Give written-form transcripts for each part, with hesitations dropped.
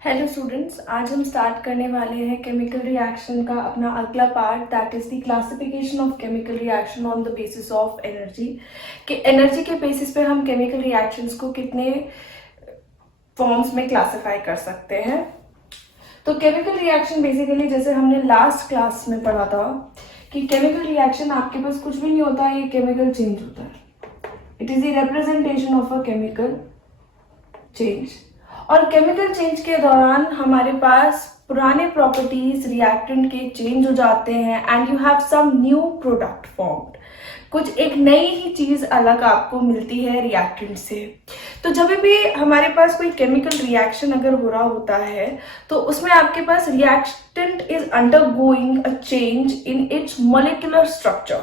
Hello students, आज हम start करने वाले हैं केमिकल रिएक्शन का अपना अगला part, that is the classification of chemical reaction on the basis of energy. कि एनर्जी के बेसिस पे हम केमिकल रिएक्शंस को कितने फॉर्म्स में क्लासिफाई कर सकते हैं। तो केमिकल रिएक्शन बेसिकली जैसे हमने लास्ट क्लास में पढ़ा था कि केमिकल रिएक्शन आपके पास कुछ भी नहीं होता है, ये केमिकल चेंज होता है। It is the representation of a chemical change. और केमिकल चेंज के दौरान हमारे पास पुराने प्रॉपर्टीज रिएक्टेंट के चेंज हो जाते हैं and you have some new product formed. कुछ एक नई ही चीज अलग आपको मिलती है रिएक्टेंट से। तो जब भी हमारे पास कोई केमिकल रिएक्शन अगर हो रहा होता है तो उसमें आपके पास reactant is undergoing a change in its molecular structure.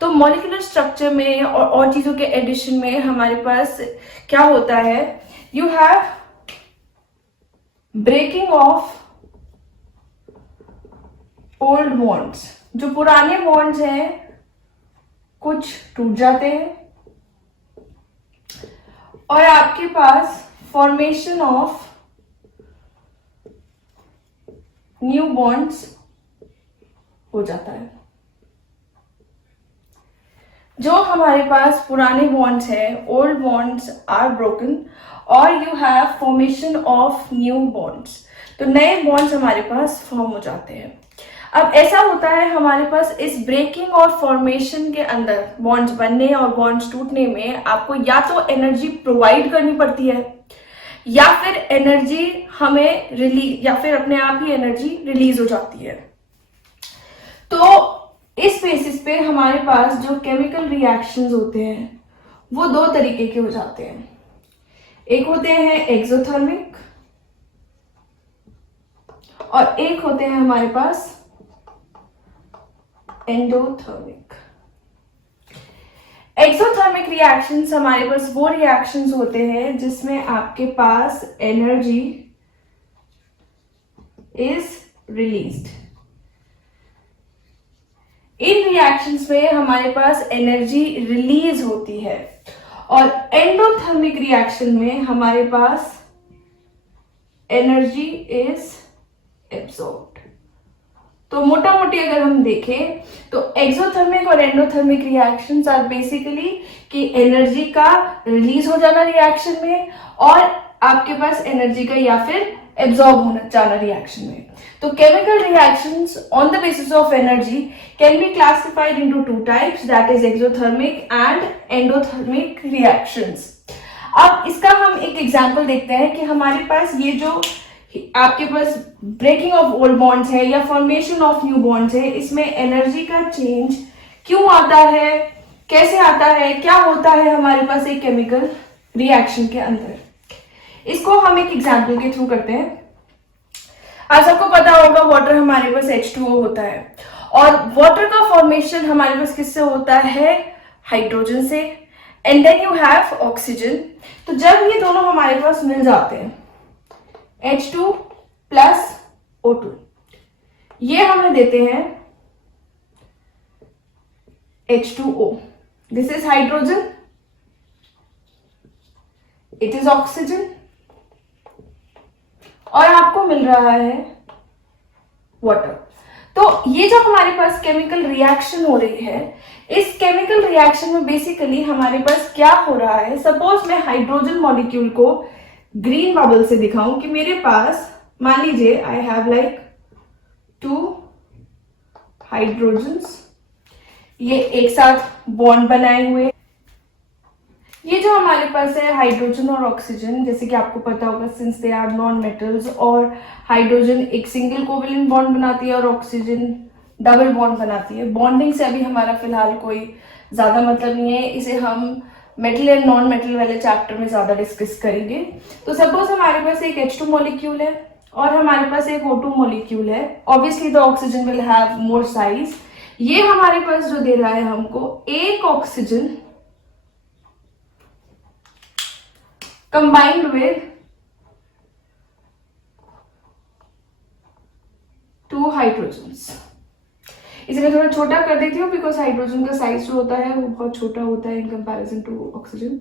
तो मॉलिक्यूलर स्ट्रक्चर में और चीजों के एडिशन में हमारे पास क्या होता है, you have breaking of old bonds. जो पुराने बॉन्ड्स हैं कुछ टूट जाते हैं और आपके पास फॉर्मेशन ऑफ न्यू बॉन्ड्स हो जाता है। जो हमारे पास पुराने बॉन्ड्स हैं, ओल्ड बॉन्ड्स आर ब्रोकन और you have formation of new bonds. तो नए बॉन्ड्स हमारे पास फॉर्म हो जाते हैं। अब ऐसा होता है हमारे पास इस ब्रेकिंग और फॉर्मेशन के अंदर बॉन्ड्स बनने और बॉन्ड्स टूटने में आपको या तो एनर्जी प्रोवाइड करनी पड़ती है या फिर एनर्जी हमें रिलीज या फिर अपने आप ही एनर्जी रिलीज हो जाती है। तो इस बेसिस पे हमारे पास जो केमिकल रिएक्शंस होते हैं वो दो तरीके के हो जाते हैं। एक होते हैं एक्सोथर्मिक और एक होते हैं हमारे पास एंडोथर्मिक। एक्सोथर्मिक रिएक्शंस हमारे पास वो रिएक्शंस होते हैं जिसमें आपके पास एनर्जी इज रिलीज्ड। इन रिएक्शंस में हमारे पास एनर्जी रिलीज होती है और एंडोथर्मिक रिएक्शन में हमारे पास एनर्जी इज एब्सॉर्ब्ड। तो मोटा मोटी अगर हम देखें तो एक्सोथर्मिक और एंडोथर्मिक रिएक्शंस आर बेसिकली कि एनर्जी का रिलीज हो जाना रिएक्शन में और आपके पास एनर्जी का या फिर एब्सॉर्ब होना जाना रिएक्शन में। तो chemical reactions on the basis of energy can be classified into two types, that is exothermic and endothermic reactions. अब इसका हम एक एग्जांपल देखते हैं कि हमारे पास ये जो आपके पास ब्रेकिंग ऑफ ओल्ड बॉन्ड्स है या फॉर्मेशन ऑफ न्यू बॉन्ड्स है, इसमें एनर्जी का चेंज क्यों आता है, कैसे आता है, क्या होता है हमारे पास एक केमिकल रिएक्शन के अंदर। इसको हम एक एग्जांपल के थ्रू करते हैं। आज सबको पता होगा वाटर हमारे पास H2O होता है और वाटर का फॉर्मेशन हमारे पास किससे होता है, हाइड्रोजन से, and then you have oxygen. तो जब ये दोनों हमारे पास मिल जाते हैं H2 प्लस O2, ये हमें देते हैं H2O। This is hydrogen, it is oxygen और आपको मिल रहा है वाटर। तो ये जो हमारे पास केमिकल रिएक्शन हो रही है, इस केमिकल रिएक्शन में बेसिकली हमारे पास क्या हो रहा है, सपोज मैं हाइड्रोजन मॉलिक्यूल को ग्रीन बबल से दिखाऊं कि मेरे पास मान लीजिए आई हैव लाइक 2 हाइड्रोजन्स, ये एक साथ बॉन्ड बनाए हुए। ये जो हमारे पास है हाइड्रोजन और ऑक्सीजन, जैसे कि आपको पता होगा since they are non metals, और हाइड्रोजन एक सिंगल कोवेलेंट बॉन्ड बनाती है और ऑक्सीजन डबल बॉन्ड बनाती है। बॉन्डिंग से अभी हमारा फिलहाल कोई ज्यादा मतलब नहीं है, इसे हम मेटल एंड नॉन मेटल वाले चैप्टर में ज्यादा डिस्कस करेंगे। तो सपोज हमारे पास एक H2 मॉलिक्यूल है और हमारे पास एक O2 मॉलिक्यूल है। Obviously the oxygen will have more size. ये हमारे पास जो दे रहा है हमको एक ऑक्सीजन combined with 2 हाइड्रोजन्स। इसे मैं थोड़ा छोटा कर देती हूँ बिकॉज हाइड्रोजन का साइज जो होता है वो बहुत छोटा होता है इन कंपैरिजन टू ऑक्सीजन।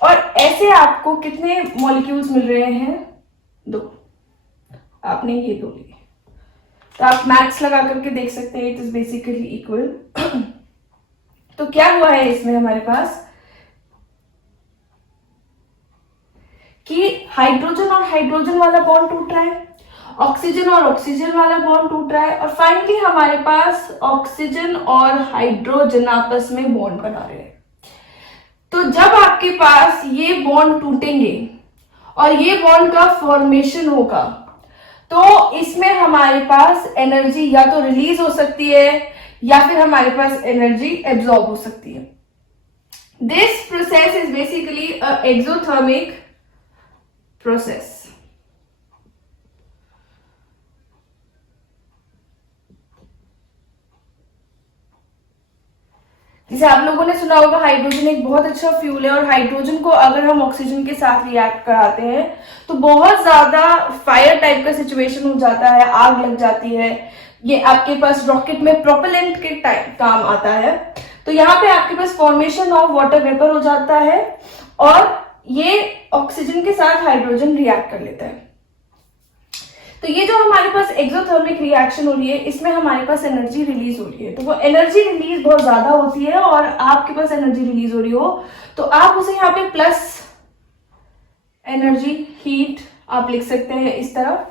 और ऐसे आपको कितने मॉलिक्यूल्स मिल रहे हैं? 2। आपने ये 2 लिए, तो आप मैथ्स लगा करके देख सकते हैं, इट इज बेसिकली इक्वल। तो क्या हुआ है इसमें हमारे पास कि हाइड्रोजन और हाइड्रोजन वाला बॉन्ड टूट रहा है, ऑक्सीजन और ऑक्सीजन वाला बॉन्ड टूट रहा है, और फाइनली हमारे पास ऑक्सीजन और हाइड्रोजन आपस में बॉन्ड बना रहे हैं। तो जब आपके पास ये बॉन्ड टूटेंगे और ये बॉन्ड का फॉर्मेशन होगा, तो इसमें हमारे पास एनर्जी या तो रिलीज हो सकती है या फिर हमारे पास एनर्जी एब्जॉर्ब हो सकती है। This process is basically a exothermic process. जैसे आप लोगों ने सुना होगा, हाइड्रोजन एक बहुत अच्छा फ्यूल है, और हाइड्रोजन को अगर हम ऑक्सीजन के साथ रिएक्ट कराते हैं तो बहुत ज्यादा फायर टाइप का सिचुएशन हो जाता है, आग लग जाती है। ये आपके पास रॉकेट में प्रोपेलेंट के टाइप काम आता है। तो यहाँ पे आपके पास फॉर्मेशन ऑफ वाटर वेपर हो जाता है और ये ऑक्सीजन के साथ हाइड्रोजन रिएक्ट कर लेता है। तो ये जो हमारे पास एक्सोथर्मिक रिएक्शन हो रही है, इसमें हमारे पास एनर्जी रिलीज हो रही है। तो वो एनर्जी रिलीज बहुत ज्यादा होती है, और आपके पास एनर्जी रिलीज हो रही हो तो आप उसे यहाँ पे प्लस एनर्जी हीट आप लिख सकते हैं इस तरह।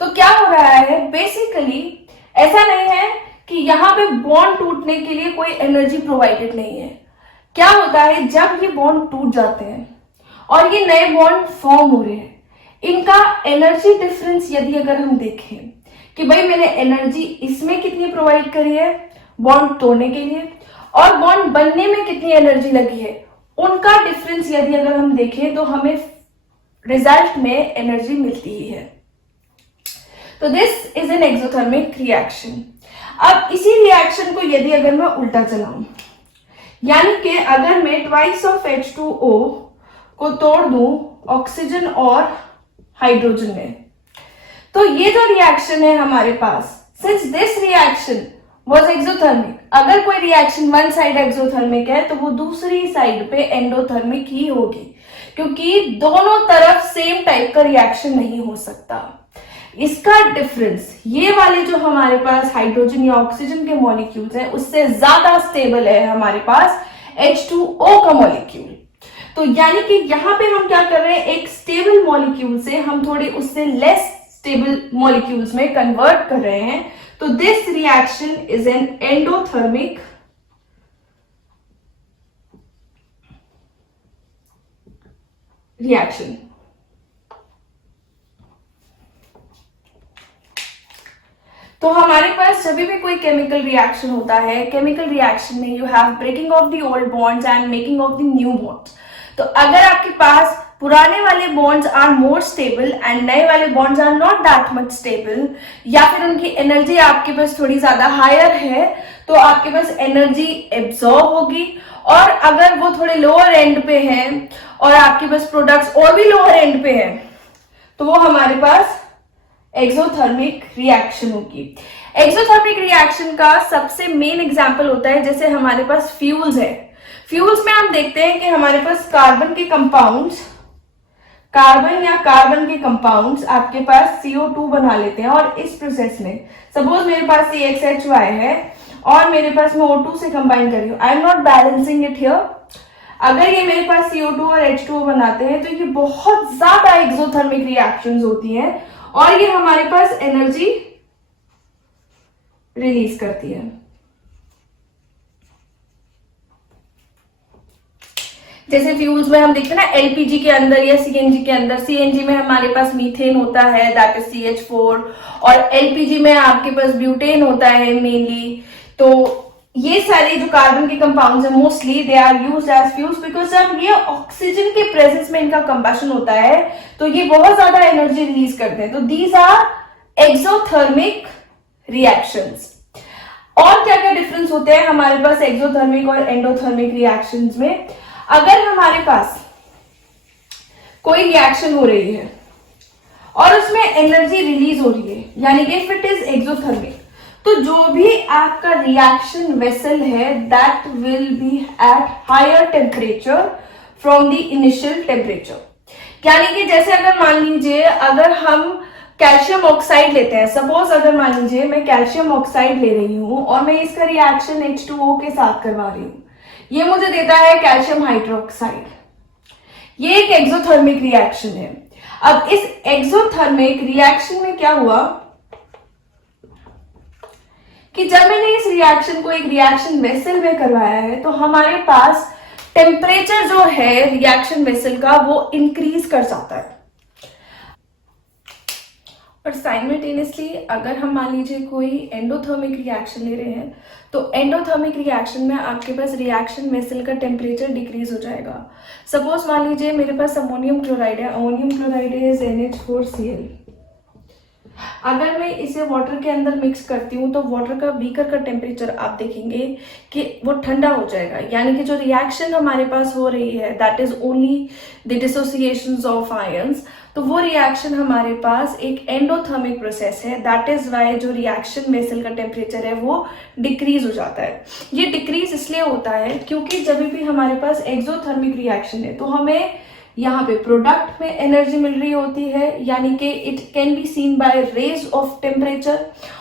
तो क्या हो रहा है, बेसिकली ऐसा नहीं है कि यहाँ पे बॉन्ड टूटने के लिए कोई एनर्जी प्रोवाइडेड नहीं है। क्या होता है, जब ये बॉन्ड टूट जाते हैं और ये नए बॉन्ड फॉर्म हो रहे हैं, इनका एनर्जी डिफरेंस यदि अगर हम देखें कि भाई मैंने एनर्जी इसमें कितनी प्रोवाइड करी है बॉन्ड तोड़ने के लिए, और बॉन्ड बनने में कितनी एनर्जी लगी है, उनका डिफरेंस यदि अगर हम देखें तो हमें रिजल्ट में एनर्जी मिलती ही है। तो this is an exothermic reaction. अब इसी रिएक्शन को यदि अगर मैं उल्टा चलाऊं, यानी कि अगर मैं ट्वाइस ऑफ H2O को तोड़ दूं ऑक्सीजन और हाइड्रोजन में, तो ये जो रिएक्शन है हमारे पास, since this reaction was exothermic, अगर कोई रिएक्शन वन साइड एक्सोथर्मिक है तो वो दूसरी साइड पे एंडोथर्मिक ही होगी, क्योंकि दोनों तरफ सेम टाइप का रिएक्शन नहीं हो सकता। इसका डिफरेंस, ये वाले जो हमारे पास हाइड्रोजन या ऑक्सीजन के मॉलिक्यूल्स हैं उससे ज्यादा स्टेबल है हमारे पास H2O का मॉलिक्यूल। तो यानी कि यहां पे हम क्या कर रहे हैं, एक स्टेबल मॉलिक्यूल से हम थोड़े उससे लेस स्टेबल मॉलिक्यूल्स में कन्वर्ट कर रहे हैं। तो this reaction is an endothermic reaction. तो हमारे पास जब भी कोई केमिकल रिएक्शन होता है, केमिकल रिएक्शन में you have breaking of the old bonds and making of the new bonds. तो अगर आपके पास पुराने वाले bonds are more stable and नए वाले bonds are not that much stable, या फिर उनकी एनर्जी आपके पास थोड़ी ज्यादा हायर है, तो आपके पास एनर्जी एब्जॉर्ब होगी। और अगर वो थोड़े लोअर एंड पे हैं और आपके पास प्रोडक्ट्स और भी लोअर एंड पे हैं, तो वो हमारे पास एक्सोथर्मिक रिएक्शन होगी। एक्सोथर्मिक रिएक्शन का सबसे मेन एग्जांपल होता है, जैसे हमारे पास फ्यूल्स है। फ्यूल्स में हम देखते हैं कि हमारे पास कार्बन के कंपाउंड्स, कार्बन या कार्बन के कंपाउंड्स आपके पास CO2 बना लेते हैं, और इस प्रोसेस में सपोज मेरे पास CXHY है और मेरे पास मैं O2 से कंबाइन कर रही हूँ, I am not balancing it here. अगर ये मेरे पास CO2 और H2O बनाते हैं तो ये बहुत ज्यादा एक्सोथर्मिक रिएक्शंस होती हैं और ये हमारे पास एनर्जी रिलीज करती है। जैसे फ्यूल्स में हम देखते हैं ना, LPG के अंदर या CNG के अंदर, CNG में हमारे पास मीथेन होता है दैट इज CH4, और LPG में आपके पास ब्यूटेन होता है मेनली। तो ये सारे जो कार्बन के कंपाउंड्स हैं mostly they are used as fuels, because जब ये ऑक्सीजन के प्रेजेंस में इनका कंबशन होता है तो ये बहुत ज्यादा एनर्जी रिलीज करते हैं। तो दीज आर एक्सोथर्मिक रिएक्शंस। और क्या क्या डिफरेंस होते हैं हमारे पास एक्सोथर्मिक और एंडोथर्मिक रिएक्शंस में? अगर हमारे पास कोई रिएक्शन हो रही है और उसमें एनर्जी रिलीज हो रही है, यानी कि इफ इट इज एक्सोथर्मिक, तो जो भी आपका रिएक्शन वेसल है that will be at higher temperature from the initial temperature. यानी कि जैसे अगर मान लीजिए अगर हम कैल्शियम ऑक्साइड लेते हैं, सपोज अगर मान लीजिए मैं कैल्शियम ऑक्साइड ले रही हूं और मैं इसका रिएक्शन H2O के साथ करवा रही हूं, ये मुझे देता है कैल्शियम हाइड्रोक्साइड। ये एक एक्सोथर्मिक रिएक्शन है। अब इस एक्सोथर्मिक रिएक्शन में क्या हुआ कि जब मैंने इस रिएक्शन को एक रिएक्शन वेसल में करवाया है तो हमारे पास टेम्परेचर जो है रिएक्शन वेसल का वो इंक्रीज कर जाता है। और साइमल्टेनियसली अगर हम मान लीजिए कोई एंडोथर्मिक रिएक्शन ले रहे हैं तो एंडोथर्मिक रिएक्शन में आपके पास रिएक्शन वेसल का टेम्परेचर डिक्रीज हो जाएगा। सपोज मान लीजिए मेरे पास अमोनियम क्लोराइड है, अमोनियम क्लोराइड इज NH4Cl। अगर मैं इसे वाटर के अंदर मिक्स करती हूँ तो वाटर का बीकर का टेम्परेचर आप देखेंगे कि वो ठंडा हो जाएगा, यानी कि जो रिएक्शन हमारे पास हो रही है that is only the dissociations of ions, तो वो रिएक्शन हमारे पास एक एंडोथर्मिक प्रोसेस है। दैट इज वाई जो रिएक्शन वेसल का टेम्परेचर है वो डिक्रीज हो जाता है। ये डिक्रीज इसलिए होता है क्योंकि जब भी हमारे पास एक्सोथर्मिक रिएक्शन है तो हमें यहाँ पे प्रोडक्ट में एनर्जी मिल रही होती है, यानी कि it can be seen by rise of temperature.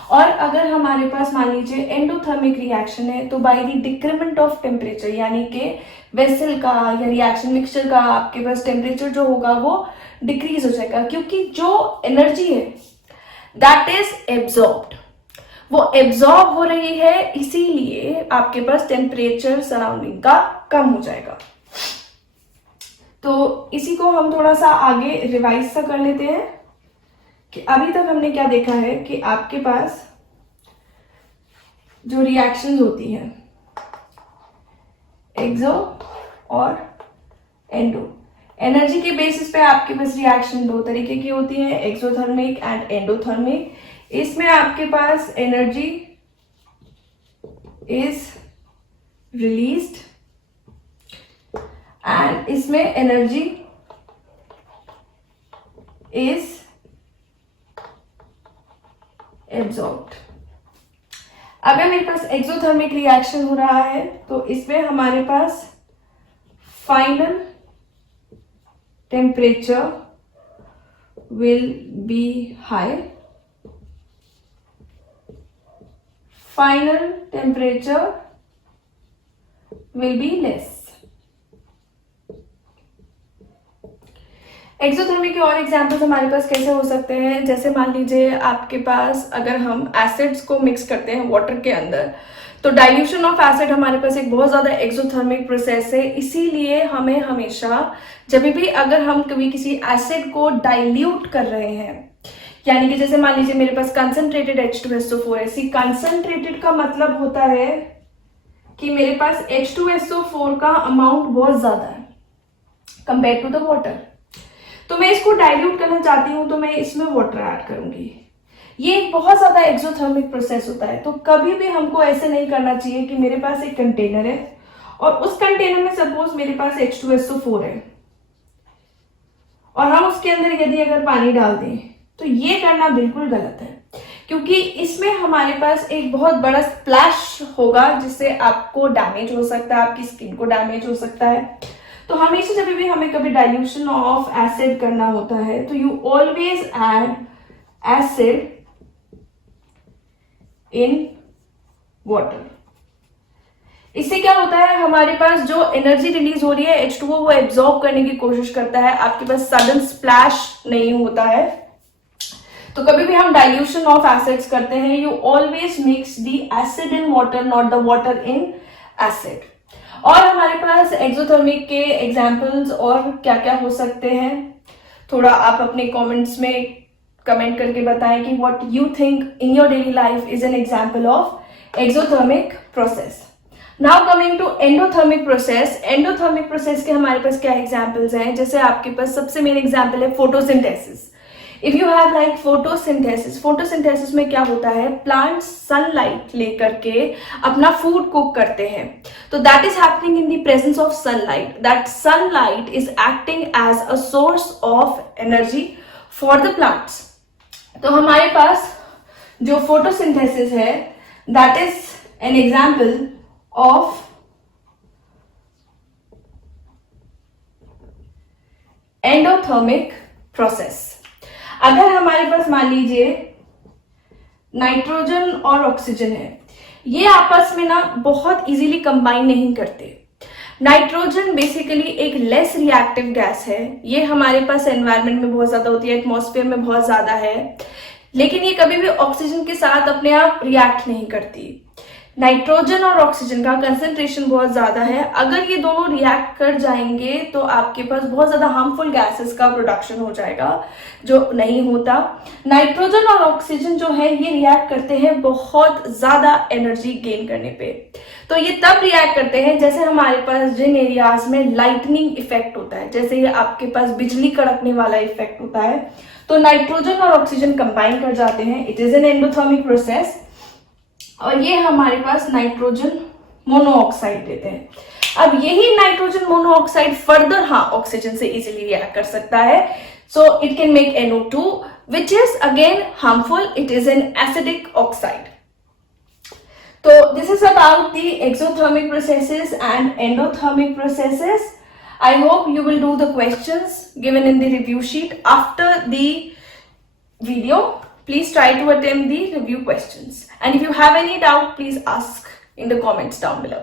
और अगर हमारे पास मान लीजिए एंडोथर्मिक रिएक्शन है तो by the decrement of temperature, यानी कि वेसल का या रिएक्शन मिक्सचर का आपके पास टेम्परेचर जो होगा वो डिक्रीज हो जाएगा, क्योंकि जो एनर्जी है दैट इज एब्जॉर्ब्ड, वो एब्जॉर्ब हो रही है, इसीलिए आपके पास टेम्परेचर सराउंडिंग का कम हो जाएगा। तो इसी को हम थोड़ा सा आगे रिवाइज सा कर लेते हैं कि अभी तक हमने क्या देखा है कि आपके पास जो रिएक्शंस होती हैं एक्सो और एंडो, एनर्जी के बेसिस पे आपके पास रिएक्शन दो तरीके की होती है, एक्सोथर्मिक एंड एंडोथर्मिक। इसमें आपके पास एनर्जी इज रिलीज्ड एंड इसमें एनर्जी इज एब्जॉर्ब्ड। अगर मेरे पास एक्सोथर्मिक रिएक्शन हो रहा है तो इसमें हमारे पास final temperature will be high, final temperature will be less. Exothermic के और एग्जाम्पल्स हमारे पास कैसे हो सकते हैं, जैसे मान लीजिए आपके पास अगर हम एसिड्स को मिक्स करते हैं वाटर के अंदर तो डाइल्यूशन ऑफ एसिड हमारे पास एक बहुत ज्यादा एक्सोथर्मिक प्रोसेस है। इसीलिए हमें हमेशा जब भी अगर हम कभी किसी एसिड को डाइल्यूट कर रहे हैं, यानी कि जैसे मान लीजिए मेरे पास कंसंट्रेटेड H2SO4 है, कंसंट्रेटेड का मतलब होता है कि मेरे पास H2SO4 का अमाउंट बहुत ज्यादा है कंपेयर टू द वाटर, तो मैं इसको डाइल्यूट करना चाहती हूं तो मैं इसमें वाटर ऐड करूंगी। ये एक बहुत ज्यादा एक्सोथर्मिक प्रोसेस होता है। तो कभी भी हमको ऐसे नहीं करना चाहिए कि मेरे पास एक कंटेनर है और उस कंटेनर में सपोज मेरे पास H2SO4 है और हम उसके अंदर यदि अगर पानी डाल दें तो ये करना बिल्कुल गलत है, क्योंकि इसमें हमारे पास एक बहुत बड़ा स्प्लैश होगा जिससे आपको डैमेज हो सकता है, आपकी स्किन को डैमेज हो सकता है। तो हमेशा जब भी हमें कभी डाइल्यूशन ऑफ एसिड करना होता है तो you always add acid in water. इससे क्या होता है, हमारे पास जो एनर्जी रिलीज हो रही है H2O वो एब्जॉर्ब करने की कोशिश करता है, आपके पास सडन स्प्लैश नहीं होता है। तो कभी भी हम डाइल्यूशन ऑफ एसिड्स करते हैं you always mix the acid in water, not the water in acid. और हमारे पास एक्सोथर्मिक के एग्जाम्पल्स और क्या क्या हो सकते हैं, थोड़ा आप अपने कमेंट्स में कमेंट करके बताएं कि what you think in your daily life is an example of exothermic process. Now coming to endothermic process. Endothermic process के हमारे पास क्या एग्जाम्पल्स हैं, जैसे आपके पास सबसे मेन एग्जाम्पल है photosynthesis. If you have like photosynthesis, photosynthesis में क्या होता है, प्लांट सनलाइट लेकर के अपना फूड कुक करते हैं। तो that is happening in the presence of sunlight, that sunlight is acting as a source of energy for the plants. तो हमारे पास जो फोटोसिंथेसिस है that is an example of endothermic process. अगर हमारे पास मान लीजिए नाइट्रोजन और ऑक्सीजन है, ये आपस में ना बहुत इजीली कंबाइन नहीं करते। नाइट्रोजन बेसिकली एक लेस रिएक्टिव गैस है, ये हमारे पास एनवायरनमेंट में बहुत ज्यादा होती है, एटमॉस्फेयर में बहुत ज्यादा है, लेकिन ये कभी भी ऑक्सीजन के साथ अपने आप रिएक्ट नहीं करती। नाइट्रोजन और ऑक्सीजन का कंसेंट्रेशन बहुत ज्यादा है, अगर ये दोनों रिएक्ट कर जाएंगे तो आपके पास बहुत ज्यादा हार्मफुल गैसेस का प्रोडक्शन हो जाएगा, जो नहीं होता। नाइट्रोजन और ऑक्सीजन जो है ये रिएक्ट करते हैं बहुत ज्यादा एनर्जी गेन करने पे। तो ये तब रिएक्ट करते हैं जैसे हमारे पास जिन एरियाज में लाइटनिंग इफेक्ट होता है, जैसे ये आपके पास बिजली कड़कने वाला इफेक्ट होता है, तो नाइट्रोजन और ऑक्सीजन कंबाइन कर जाते हैं। It is an endothermic process और ये हमारे पास नाइट्रोजन मोनोऑक्साइड देते हैं। अब यही नाइट्रोजन मोनोऑक्साइड फर्दर ऑक्सीजन से इजीली रिएक्ट कर सकता है, so it can make NO2 which is again harmful. It is an acidic oxide. So this is about the exothermic processes and endothermic processes. I hope you will do the questions given in the review sheet after the video. Please try to attempt the review questions. And if you have any doubt, please ask in the comments down below.